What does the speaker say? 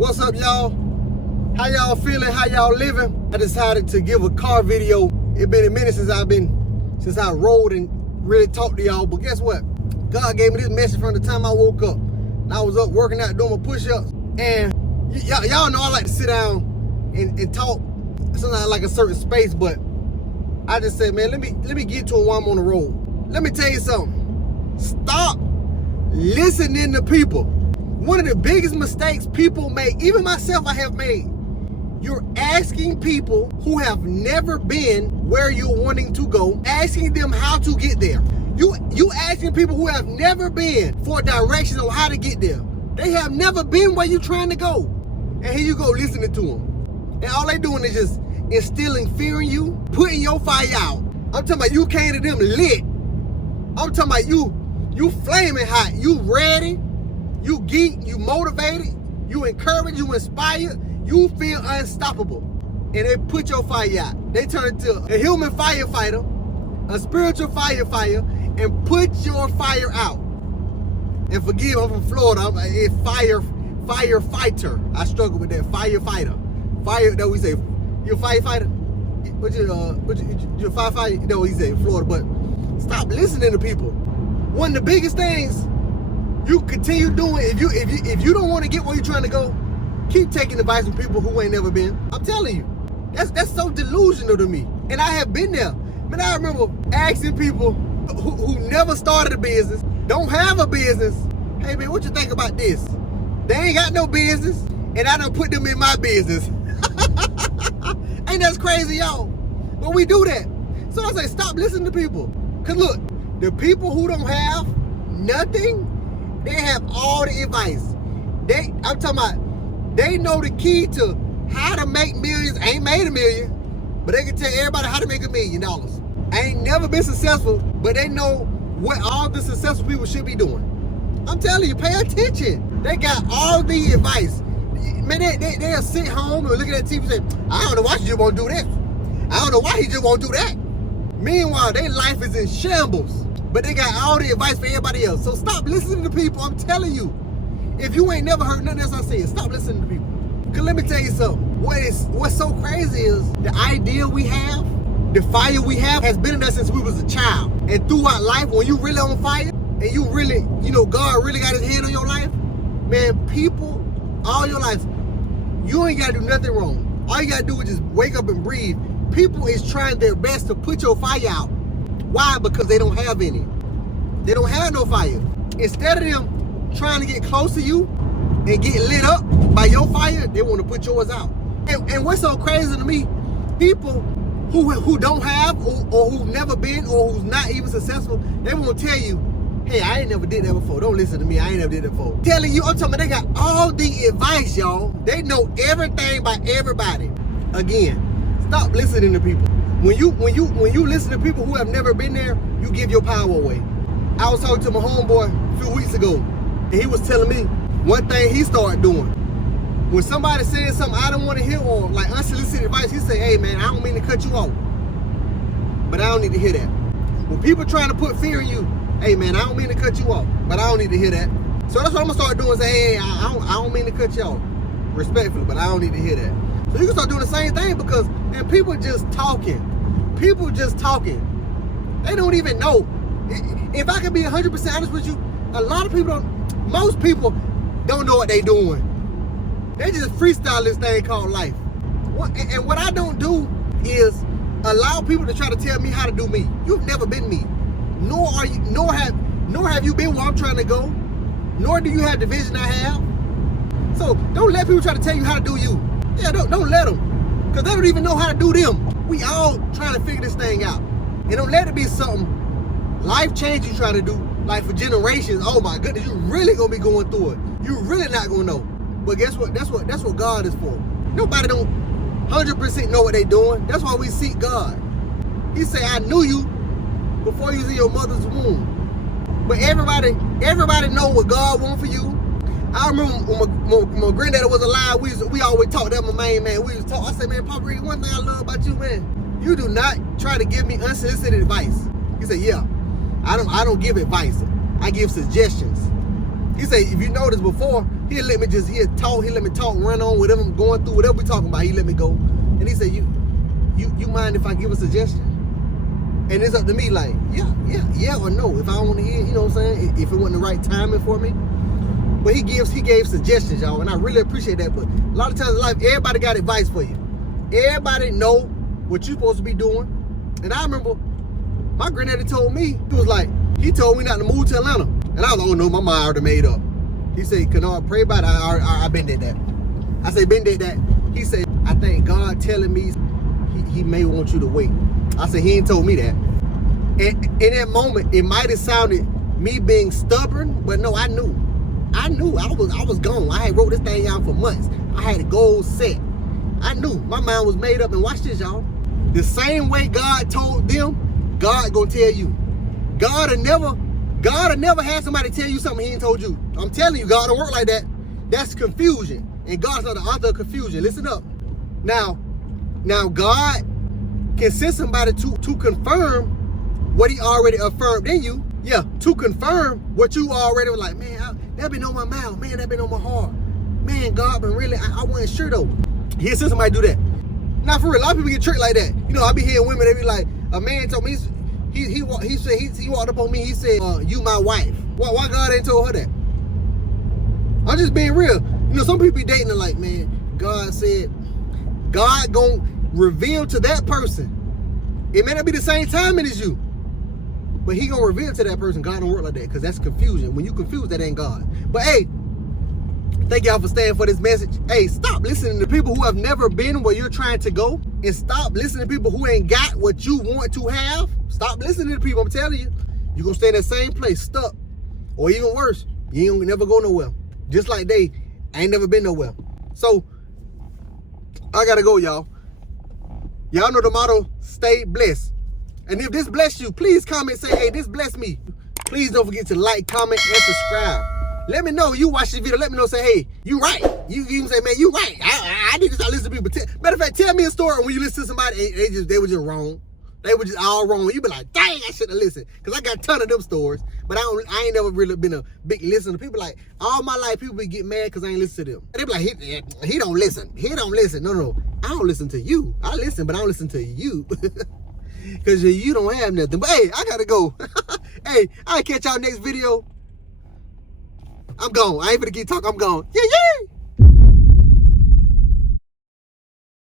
What's up, y'all? How y'all feeling? How y'all living? I decided to give a car video. It's been a minute since I rode and really talked to y'all. But guess what? God gave me this message from the time I woke up. And I was up working out doing my push-ups. And y'all know I like to sit down and talk sometimes like a certain space, but I just said, man, let me get to it while I'm on the road. Let me tell you something. Stop listening to people. One of the biggest mistakes people make, even myself I have made, you're asking people who have never been where you're wanting to go, asking them how to get there. You asking people who have never been for directions on how to get there. They have never been where you're trying to go. And here you go listening to them. And all they doing is just instilling fear in you, putting your fire out. I'm talking about you came to them lit. I'm talking about you flaming hot. You ready. You geek, you motivated, you encourage, you inspire, you feel unstoppable. And they put your fire out. They turn into a human firefighter, a spiritual firefighter, and put your fire out. And forgive, I'm from Florida, I'm a firefighter. I struggle with that, firefighter. Fire, that we say, you're a firefighter? You're a firefighter? No, he said Florida, but stop listening to people. One of the biggest things you continue doing, if you don't want to get where you're trying to go, keep taking advice from people who ain't never been. I'm telling you, that's so delusional to me. And I have been there. Man, I remember asking people who never started a business, don't have a business, hey man, what you think about this? They ain't got no business, and I done put them in my business. Ain't that crazy, y'all? But we do that. So I say, stop listening to people. Cause look, the people who don't have nothing, they have all the advice. I'm talking about, they know the key to how to make millions. Ain't made a million, but they can tell everybody how to make $1 million. Ain't never been successful, but they know what all the successful people should be doing. I'm telling you, pay attention. They got all the advice. Man, they'll sit home and look at that TV and say, I don't know why she just won't do this. I don't know why he just won't do that. Meanwhile, their life is in shambles. But they got all the advice for everybody else. So stop listening to people, I'm telling you. If you ain't never heard nothing else I said, stop listening to people. Because let me tell you something. What's so crazy is the idea we have, the fire we have has been in us since we was a child. And throughout life, when you really on fire, and you really, God really got his hand on your life, man, people, all your life, you ain't got to do nothing wrong. All you got to do is just wake up and breathe. People is trying their best to put your fire out. Why? Because they don't have any. They don't have no fire. Instead of them trying to get close to you and get lit up by your fire, they want to put yours out. And what's so crazy to me, people who don't have or who've never been or who's not even successful, they won't tell you, hey, I ain't never did that before. Don't listen to me. I ain't never did that before. Telling you, I'm talking about they got all the advice, y'all. They know everything about everybody. Again, stop listening to people. When you listen to people who have never been there, you give your power away. I was talking to my homeboy a few weeks ago, and he was telling me one thing he started doing. When somebody says something I don't want to hear or like unsolicited advice, he say, hey man, I don't mean to cut you off, but I don't need to hear that. When people trying to put fear in you, hey man, I don't mean to cut you off, but I don't need to hear that. So that's what I'm gonna start doing, say, hey, I don't mean to cut you off, respectfully, but I don't need to hear that. So you can start doing the same thing because, and people just talking. People just talking. They don't even know. If I can be 100% honest with you, a lot of people most people don't know what they doing. They just freestyle this thing called life. And what I don't do is allow people to try to tell me how to do me. You've never been me. Nor have you been where I'm trying to go. Nor do you have the vision I have. So don't let people try to tell you how to do you. Yeah, don't let them. Because they don't even know how to do them. We all trying to figure this thing out. And don't let it be something life-changing you try to do, like for generations. Oh my goodness, you really gonna be going through it. You really not gonna know. But guess what? That's what God is for. Nobody don't 100% know what they doing. That's why we seek God. He say, I knew you before you was in your mother's womb. But everybody know what God wants for you. I remember when my granddaddy was alive, we always talked. That my main man. We was talk. I said, man, Papa Reed, one thing I love about you, man, you do not try to give me unsolicited advice. He said, yeah, I don't give advice. I give suggestions. He said, if you noticed before, He'll let me talk, run on whatever I'm going through, whatever we talking about, he let me go. And he said, you mind if I give a suggestion? And it's up to me, like, yeah or no. If I don't want to hear, you know what I'm saying? If it wasn't the right timing for me. But he gave suggestions, y'all, and I really appreciate that. But a lot of times in life, everybody got advice for you. Everybody know what you're supposed to be doing. And I remember my granddaddy told me, he told me not to move to Atlanta. And I was like, oh no, my mind already made up. He said, Kennard, pray about it. I been did that. I said, been did that. He said, I think God telling me he may want you to wait. I said, he ain't told me that. And in that moment, it might have sounded me being stubborn, but no, I knew. I was gone. I had wrote this thing out for months. I had a goal set. I knew. My mind was made up. And watch this, y'all. The same way God told them, God gonna tell you. God will never have somebody tell you something he ain't told you. I'm telling you, God don't work like that. That's confusion. And God's not the author of confusion. Listen up. Now God can send somebody to confirm what he already affirmed in you. Yeah, to confirm what you already was like, man, that been on my mouth. Man, that been on my heart. Man, God been really, I wasn't sure though. He'll send somebody do that. Not for real. A lot of people get tricked like that. You know, I be hearing women, they be like, a man told me, he walked up on me, he said, you my wife. Why God ain't told her that? I'm just being real. You know, some people be dating and like, man, God said, God gonna reveal to that person. It may not be the same timing as you, but he gonna reveal to that person. God don't work like that, because that's confusion. When you confuse, that ain't God. But hey, thank y'all for staying for this message. Hey, stop listening to people who have never been where you're trying to go, and stop listening to people who ain't got what you want to have. Stop listening to people. I'm telling you, you're gonna stay in that same place, stuck. Or even worse, you ain't never go nowhere. Just like they ain't never been nowhere. So, I gotta go, y'all. Y'all know the motto, stay blessed. And if this bless you, please comment, say, hey, this blessed me. Please don't forget to like, comment, and subscribe. Let me know you watch this video. Let me know, say, hey, you right. You even say, man, you right. I need to start listening to people. Matter of fact, tell me a story when you listen to somebody, they were just wrong. They were just all wrong. You be like, dang, I shouldn't have listened. Because I got a ton of them stories. But I ain't never really been a big listener. People like, all my life, people be get mad because I ain't listen to them. And they be like, he don't listen. He don't listen. No. I don't listen to you. I listen, but I don't listen to you. Because you don't have nothing. But hey, I got to go. Hey, I'll catch y'all next video. I'm gone. I ain't gonna keep talking. I'm gone. Yeah.